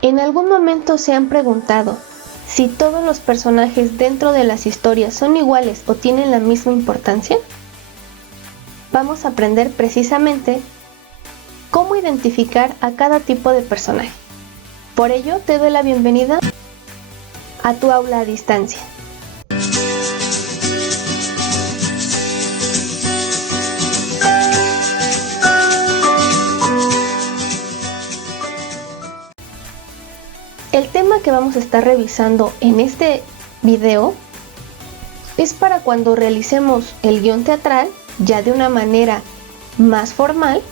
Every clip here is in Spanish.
¿En algún momento se han preguntado si todos los personajes dentro de las historias son iguales o tienen la misma importancia? Vamos a aprender precisamente cómo identificar a cada tipo de personaje. Por ello, te doy la bienvenida a tu aula a distancia. El tema que vamos a estar revisando en este video es para cuando realicemos el guión teatral, ya de una manera más formal,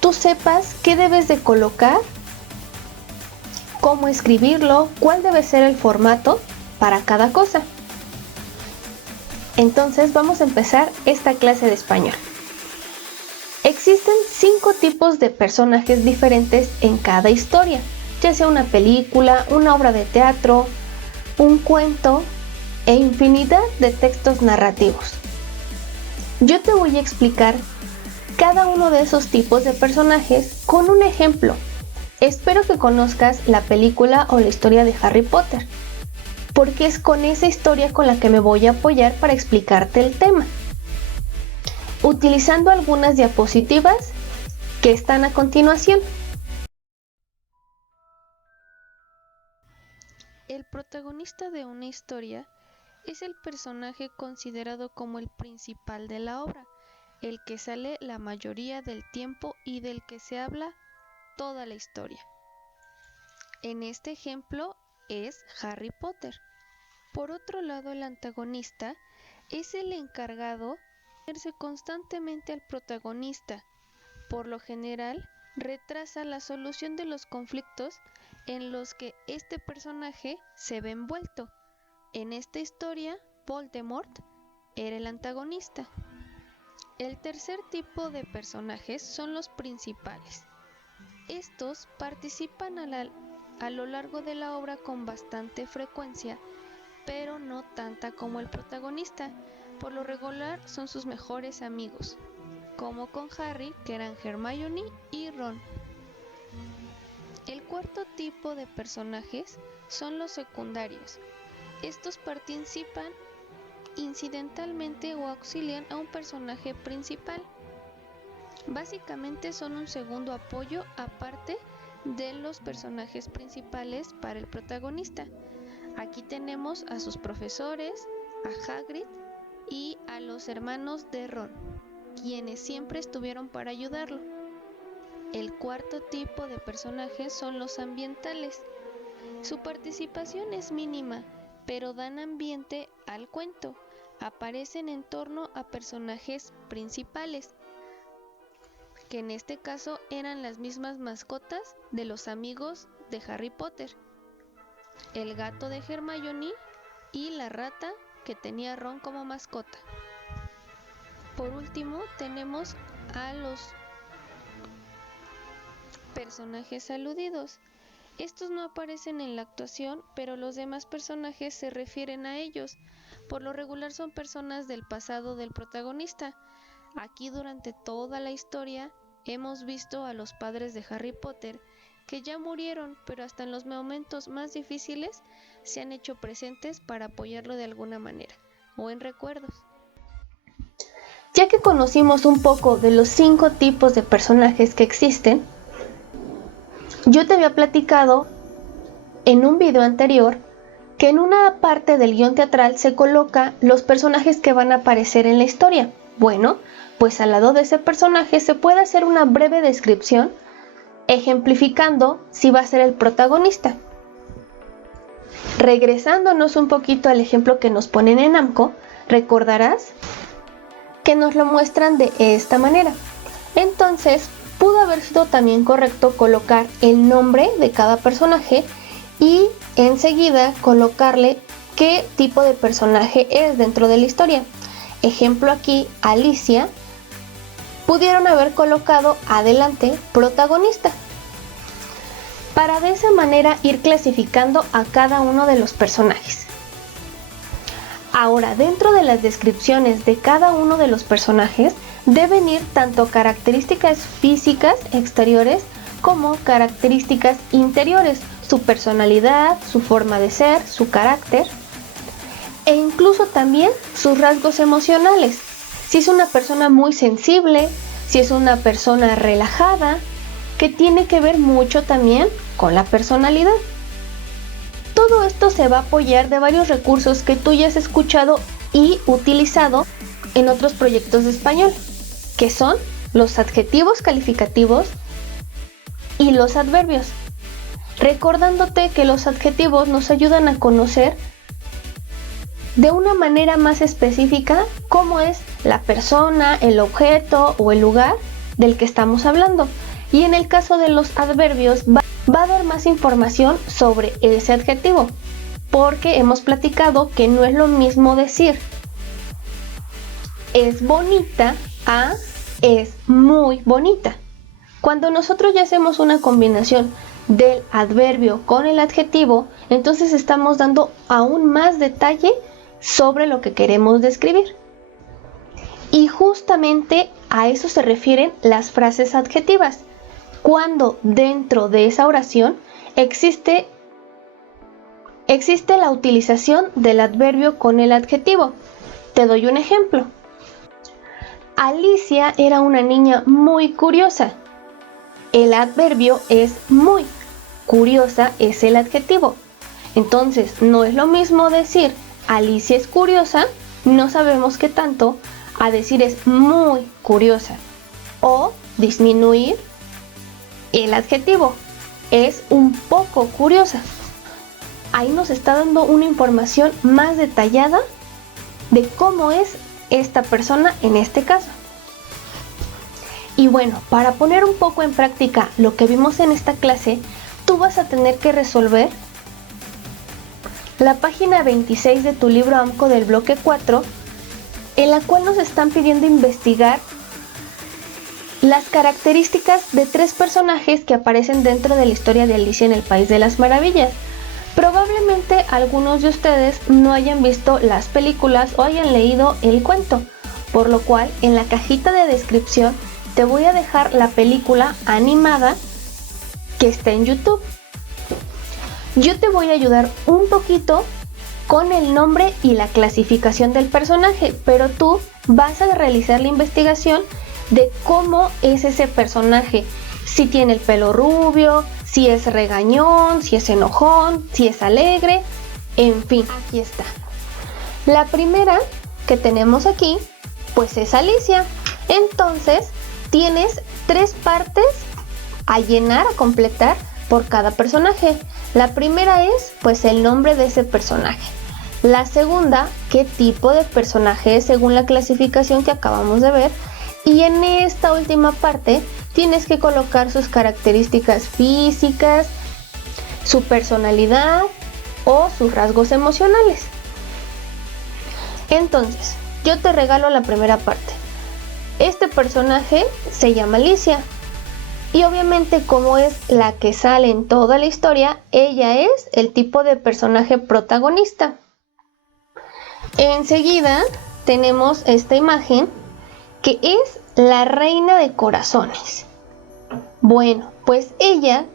tú sepas qué debes de colocar, cómo escribirlo, cuál debe ser el formato para cada cosa. Entonces vamos a empezar esta clase de español. Existen 5 tipos de personajes diferentes en cada historia, ya sea una película, una obra de teatro, un cuento e infinidad de textos narrativos. Yo te voy a explicar cada uno de esos tipos de personajes con un ejemplo. Espero que conozcas la película o la historia de Harry Potter, porque es con esa historia con la que me voy a apoyar para explicarte el tema, utilizando algunas diapositivas que están a continuación. El protagonista de una historia es el personaje considerado como el principal de la obra, el que sale la mayoría del tiempo y del que se habla toda la historia. En este ejemplo es Harry Potter. Por otro lado, el antagonista es el encargado de verse constantemente al protagonista. Por lo general, retrasa la solución de los conflictos en los que este personaje se ve envuelto. En esta historia, Voldemort era el antagonista. El tercer tipo de personajes son los principales. Estos participan a lo largo de la obra con bastante frecuencia, pero no tanta como el protagonista. Por lo regular son sus mejores amigos, como con Harry, que eran Hermione y Ron. El cuarto tipo de personajes son los secundarios. Estos participan incidentalmente o auxilian a un personaje principal. Básicamente son un segundo apoyo aparte de los personajes principales para el protagonista. Aquí tenemos a sus profesores, a Hagrid y a los hermanos de Ron, quienes siempre estuvieron para ayudarlo. El cuarto tipo de personajes son los ambientales. Su participación es mínima, pero dan ambiente al cuento. Aparecen en torno a personajes principales, que en este caso eran las mismas mascotas de los amigos de Harry Potter, el gato de Hermione y la rata que tenía Ron como mascota. Por último, tenemos a los personajes aludidos. Estos no aparecen en la actuación, pero los demás personajes se refieren a ellos. Por lo regular son personas del pasado del protagonista. Aquí durante toda la historia hemos visto a los padres de Harry Potter que ya murieron, pero hasta en los momentos más difíciles se han hecho presentes para apoyarlo de alguna manera o en recuerdos. Ya que conocimos un poco de los 5 tipos de personajes que existen, yo te había platicado en un video anterior que en una parte del guión teatral se coloca los personajes que van a aparecer en la historia. Bueno, pues al lado de ese personaje se puede hacer una breve descripción ejemplificando si va a ser el protagonista. Regresándonos un poquito al ejemplo que nos ponen en AMCO, recordarás que nos lo muestran de esta manera. Entonces, pudo haber sido también correcto colocar el nombre de cada personaje y enseguida colocarle qué tipo de personaje es dentro de la historia. Ejemplo aquí, Alicia, pudieron haber colocado adelante protagonista, para de esa manera ir clasificando a cada uno de los personajes. Ahora, dentro de las descripciones de cada uno de los personajes deben ir tanto características físicas exteriores como características interiores, su personalidad, su forma de ser, su carácter e incluso también sus rasgos emocionales. Si es una persona muy sensible, si es una persona relajada, que tiene que ver mucho también con la personalidad. Todo esto se va a apoyar de varios recursos que tú ya has escuchado y utilizado en otros proyectos de español, que son los adjetivos calificativos y los adverbios. Recordándote que los adjetivos nos ayudan a conocer de una manera más específica cómo es la persona, el objeto o el lugar del que estamos hablando. Y en el caso de los adverbios va a dar más información sobre ese adjetivo, porque hemos platicado que no es lo mismo decir es bonita a es muy bonita. Cuando nosotros ya hacemos una combinación del adverbio con el adjetivo, entonces estamos dando aún más detalle sobre lo que queremos describir. Y justamente a eso se refieren las frases adjetivas, cuando dentro de esa oración existe la utilización del adverbio con el adjetivo. Te doy un ejemplo. Alicia era una niña muy curiosa. El adverbio es muy, curiosa es el adjetivo. Entonces, no es lo mismo decir Alicia es curiosa, no sabemos qué tanto, a decir es muy curiosa. O disminuir el adjetivo, es un poco curiosa. Ahí nos está dando una información más detallada de cómo es esta persona en este caso. Y bueno, para poner un poco en práctica lo que vimos en esta clase, tú vas a tener que resolver la página 26 de tu libro AMCO del bloque 4, en la cual nos están pidiendo investigar las características de 3 personajes que aparecen dentro de la historia de Alicia en el País de las Maravillas. Probablemente algunos de ustedes no hayan visto las películas o hayan leído el cuento, por lo cual en la cajita de descripción te voy a dejar la película animada que está en YouTube. Yo te voy a ayudar un poquito con el nombre y la clasificación del personaje, pero tú vas a realizar la investigación de cómo es ese personaje, si tiene el pelo rubio, si es regañón, si es enojón, si es alegre, en fin, aquí está. La primera que tenemos aquí, pues es Alicia. Entonces, tienes 3 partes a llenar, a completar por cada personaje. La primera es, pues, el nombre de ese personaje. La segunda, qué tipo de personaje es según la clasificación que acabamos de ver. Y en esta última parte tienes que colocar sus características físicas, su personalidad o sus rasgos emocionales. Entonces, yo te regalo la primera parte. Este personaje se llama Alicia. Y obviamente, como es la que sale en toda la historia, ella es el tipo de personaje protagonista. Enseguida tenemos esta imagen que es la reina de corazones. Bueno, pues ella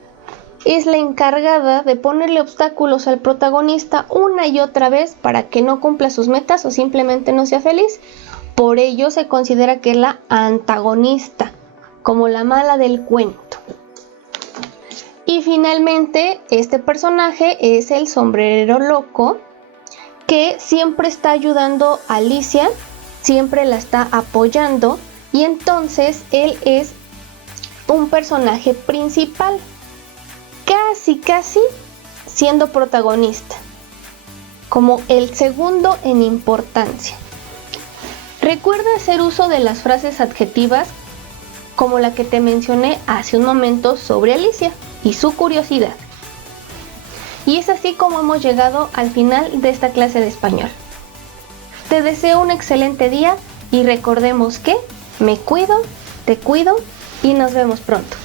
es la encargada de ponerle obstáculos al protagonista una y otra vez para que no cumpla sus metas o simplemente no sea feliz. Por ello se considera que es la antagonista, como la mala del cuento. Y finalmente, este personaje es el sombrerero loco, que siempre está ayudando a Alicia, siempre la está apoyando, y entonces él es un personaje principal, casi siendo protagonista, como el segundo en importancia. Recuerda hacer uso de las frases adjetivas como la que te mencioné hace un momento sobre Alicia y su curiosidad. Y es así como hemos llegado al final de esta clase de español. Te deseo un excelente día y recordemos que me cuido, te cuido y nos vemos pronto.